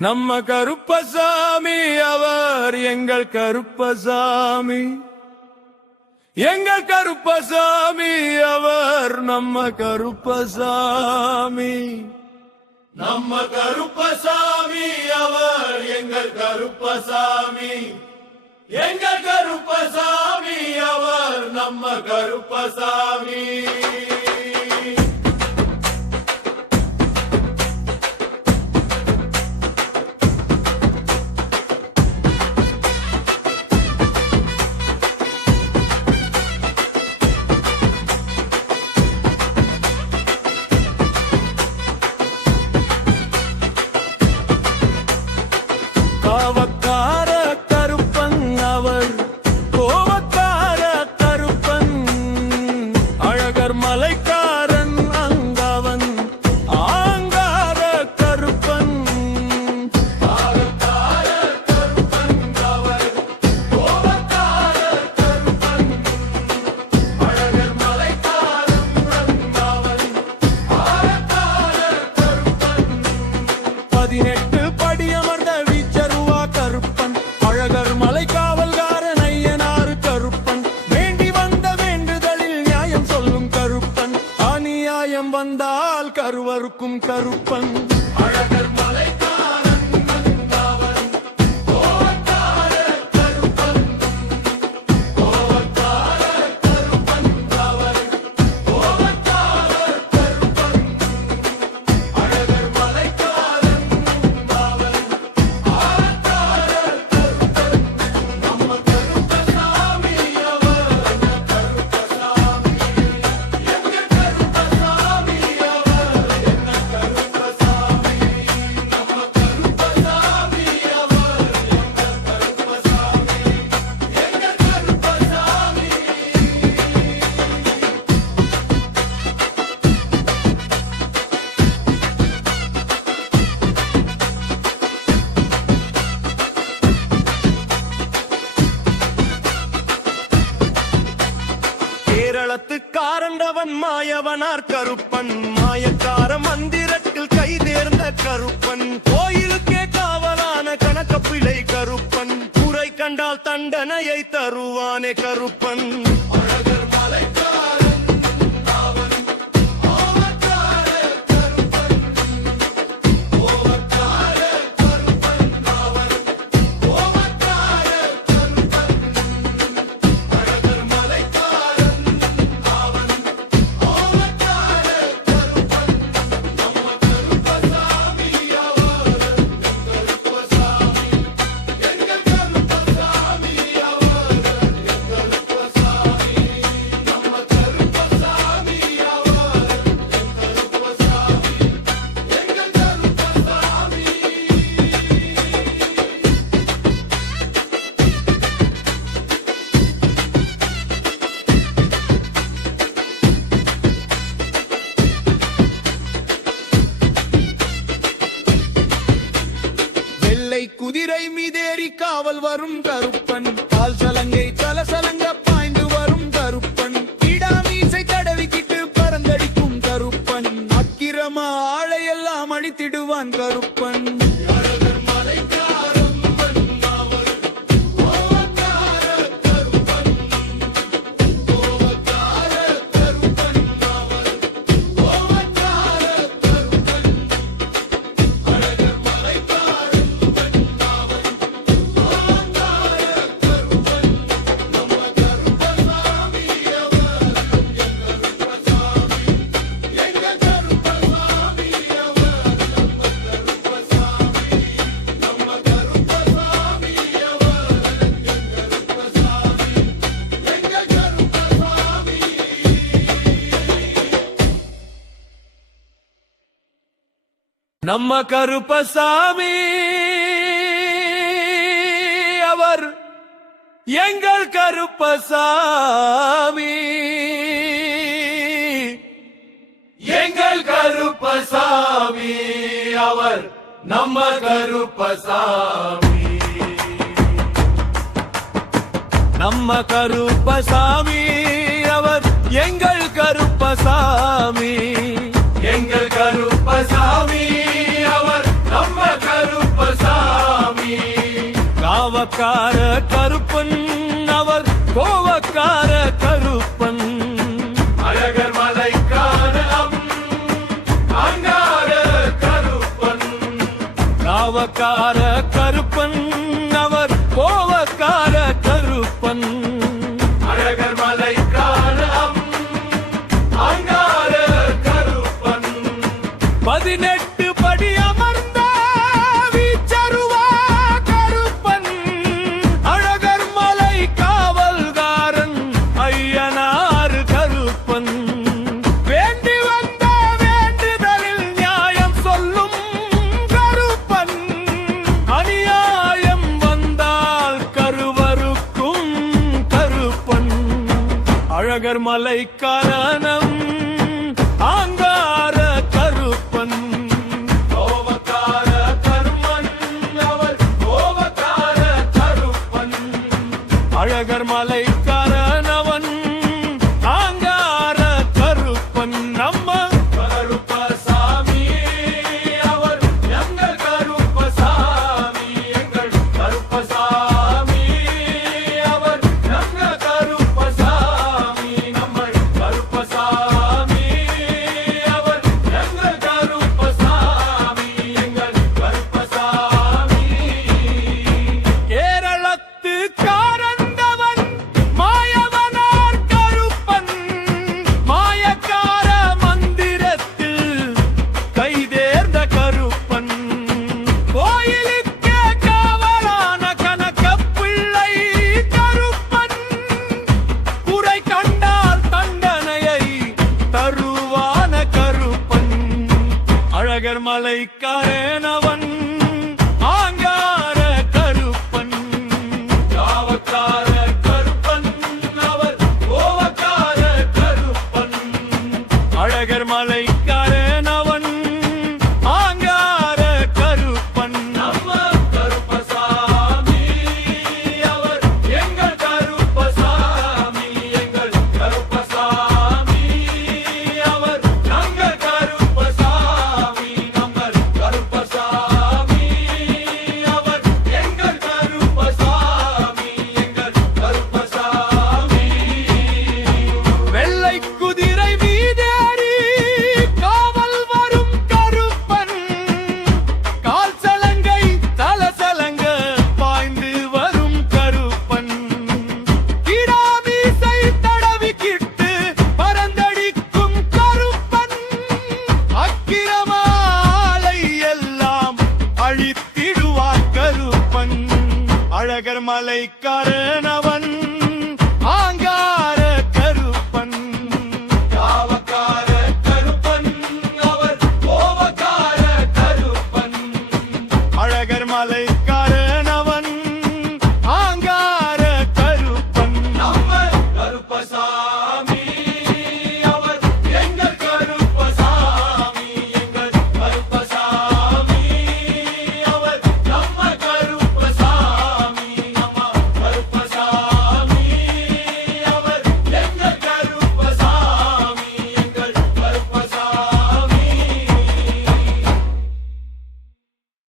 நம்ம கருப்பசாமி அவர் எங்கள் கருப்பசாமி, எங்கள் கருப்பசாமி அவர் நம்ம கருப்பசாமி. நம்ம கருப்பசாமி அவர் எங்கள் கருப்பசாமி, எங்கள் கருப்பசாமி அவர் நம்ம கருப்பசாமி. காவக்கார கருப்பன் அவர், கோவக்கார கருப்பன், அழகர் மலைக்காரன் அங்கவன், ஆங்கார கருப்பன். காவக்கார கருப்பன் அவர், கோவக்கார கருப்பன், அழகர் மலைக்காரன் அங்கவன், ஆங்கார கருப்பன். 18 படியமர்ந்த கருப்பன், அழகர் மலை காவல்காரன் ஐயனாறு கருப்பன், வேண்டி வந்த வேண்டுதலில் நியாயம் சொல்லும் கருப்பன், அநியாயம் வந்தால் கருவருக்கும் கருப்பன். அழகர் மலைக்காரன் அங்கவன், கோவக்கார கருப்பன், கோவக்கார கருப்பன் அவர், கோவக்கார கருப்பன், அழகர் மலைக்காரன் அங்கவன், கேரளத்துக்காரண்டவன் மாயவனார் கருப்பன், மாயக்கார மந்திரத்தில் கை தேர்ந்த கருப்பன், கோயிலுக்கே காவலான கணக்கப்பிள்ளை கருப்பன், குறை கண்டால் தண்டனையை தருவானே கருப்பன். அழகர் மலைக்காரன் அவன், கோவக்கார கருப்பன், கோவக்கார கருப்பன் அவன், கோவக்கார கருப்பன், அழகர் மலைக்காரன் அவன், கோவக்கார கருப்பன், நம்ம கருப்பசாமி அவர், எங்கள் கருப்பசாமி, எங்கள் கருப்பசாமி அவர், எங்கள் கருப்பசாமி, நம்ம கருப்பசாமி அவர், எங்கள் கருப்பசாமி, எங்கள் கருப்பசாமி. வெள்ளை குதிரை மீதேறி காவல் வரும் கருப்பன், கால் சலங்கை தலசலங்க பாய்ந்து வரும் கருப்பன், இடாமீசை தடவிக்கிட்டு பறந்தடிக்கும் கருப்பன், அக்கிரம ஆளையெல்லாம் அடித்திடுவான் கருப்பன். அழகர் மலைக்காரன் அவர், கோவக்கார கருப்பன், கோவக்கார கருப்பன் அவர், கோவக்கார கருப்பன், அழகர் மலைக்காரன் அவர், கோவக்கார கருப்பன், நம்ம கருப்பசாமி அவர், எங்கள் கருப்பசாமி, எங்கள் கருப்பசாமி அவர், நம்ம கருப்பசாமி, நம்ம கருப்பசாமி அவர், எங்கள் கருப்பசாமி, எங்கள் கருப்பசாமி. நம்ம கருப்பசாமி அவர், எங்கள் கருப்பசாமி, எங்கள் கருப்பசாமி அவர், நம்ம கருப்பசாமி. நம்ம கருப்பசாமி அவர், எங்கள் கருப்பசாமி, எங்கள் கருப்பசாமி அவர், நம்ம கருப்பசாமி. காவக்கார கருப்பன் அவர் கோவக்கார கருப்பன் அழகர் மலைக்கான அங்கார கருப்பன் காவக்கார கருப்பன் அவர் கோவக்கார கருப்பன் அழகர் மலைக்கான அங்கார கருப்பன் 18 படி அமர்ந்த வீச்சருவா கருப்பன் அழகர் மலை காவல்காரன் ஐயனார் கருப்பன் வேண்டி வந்த வேண்டுதலில் நியாயம் சொல்லும் கருப்பன் அநியாயம் வந்தால் கருவருக்கும் கருப்பன் அழகர் மலை காரணம் ஆங்கார கருப்பன் கோவக்கார கருமன் அவர் கோவக்கார கருப்பன் அழகர் மலை காரணவன் ஆங்கார கருப்பன் நம்ம கருப்பசாமி அவர் எங்கள் கருப்பசாமி எங்கள் கருப்பசாமி அவர் எங்கள் கருப்பசாமி நம்ம கருப்பசாமி அவர் எங்கள் கருப்பசாமி எங்கள் கருப்பசாமி கேரளத்து காரந்தவன் மாயவனார் கருப்பன் மாயக்கார மந்திரத்தில் கைதேர்ந்த கருப்பன் கோயிலுக்கு காவலான கனகப்பிள்ளை கருப்பன் குறை கண்டால் தண்டனையை தருவான கருப்பன் அழகர் மலைக்காரனவன் ஆங்கார கருப்பன் காவக்கார கருப்பன் அவர் கோவக்கார கருப்பன் அழகர் மலைக்காரனவன் ஆங்கார கருப்பன் நம்ம கருப்பசாமி அவர் எங்கள் கருப்பசாமி எங்கள் கருப்பசாமி அவர் எங்கள் கருப்பசாமி நம்ம கருப்பசாமி அவர் எங்கள் கருப்பசாமி எங்கள் கருப்பசாமி வெள்ளை குதிரை மீதேறி காவல் வரும் கருப்பன் கால் சலங்கை தல சலங்க பாய்ந்து வரும் கருப்பன் கிடாமீசை தடவிக்கிட்டு பரந்தடிக்கும் கருப்பன் அக்கிரமாலை எல்லாம் அழித்திடுவார் கருப்பன் அழகர் மலைக்காரனவன்